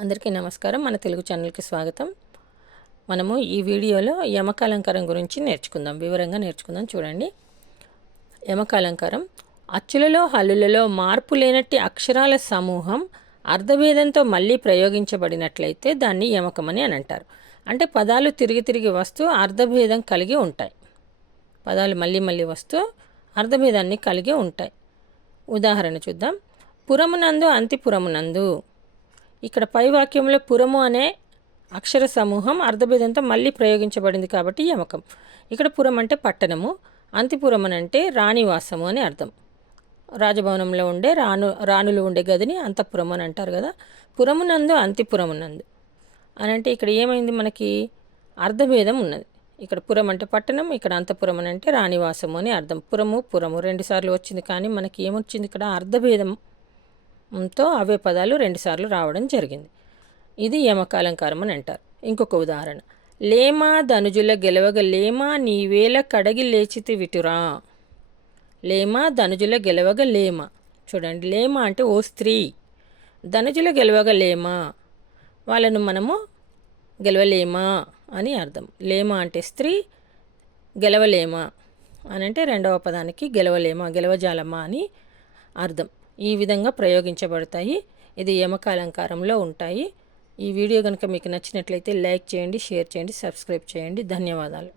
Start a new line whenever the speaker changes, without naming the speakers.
అందరికీ నమస్కారం. మన తెలుగు ఛానల్కి స్వాగతం. మనము ఈ వీడియోలో యమకాలంకారం గురించి నేర్చుకుందాం. వివరంగా నేర్చుకుందాం చూడండి. యమకాలంకారం. అచ్చులలో హల్లులలో మార్పు లేనట్టి అక్షరాల సమూహం అర్ధభేదంతో మళ్ళీ ప్రయోగించబడినట్లయితే దాన్ని యమకమని అని అంటారు. అంటే పదాలు తిరిగి తిరిగి వస్తూ అర్ధభేదం కలిగి ఉంటాయి. పదాలు మళ్ళీ మళ్ళీ వస్తూ అర్ధభేదాన్ని కలిగి ఉంటాయి. ఉదాహరణ చూద్దాం. పురమునందు అంతిపురమునందు ఇక్కడ పై వాక్యంలో పురము అనే అక్షర సమూహం అర్ధభేదంతో మళ్ళీ ప్రయోగించబడింది కాబట్టి యమకం ఇక్కడ పురం అంటే పట్టణము అంతిపురం అని అంటే రాణివాసము అని అర్థం. రాజభవనంలో ఉండే రాణు రాణులు ఉండే గదిని అంతఃపురం అని అంటారు కదా. పురమునందు అంతిపురమునందు. అని అంటే ఇక్కడ ఏమైంది? మనకి అర్ధభేదం ఉన్నది. ఇక్కడ పురం అంటే పట్టణం ఇక్కడ అంతఃపురం అని అంటే రాణివాసము అని అర్థం. పురము పురము రెండుసార్లు వచ్చింది కానీ మనకి ఏమొచ్చింది? ఇక్కడ అర్ధభేదం తో అవే పదాలు రెండుసార్లు రావడం జరిగింది. ఇది యమకాలంకారం అని అంటారు. ఇంకొక ఉదాహరణ. లేమా ధనుజుల గెలవగ లేమా నీవేల కడగి లేచితి విటురా. లేమా ధనుజుల గెలవగ లేమా. చూడండి లేమా అంటే ఓ స్త్రీ. ధనుజుల గెలవగ లేమా. వాళ్ళను మనము గెలవలేమా అని అర్థం. లేమ అంటే స్త్రీ గెలవలేమా అని అంటే రెండవ పదానికి గెలవలేమా గెలవజాలమా అని అర్థం. ఈ విధంగా ప్రయోగించబడతాయి. ఇది యమకాలంకారంలో ఉంటాయి. ఈ వీడియో కనుక మీకు నచ్చినట్లయితే లైక్ చేయండి షేర్ చేయండి సబ్స్క్రైబ్ చేయండి. ధన్యవాదాలు.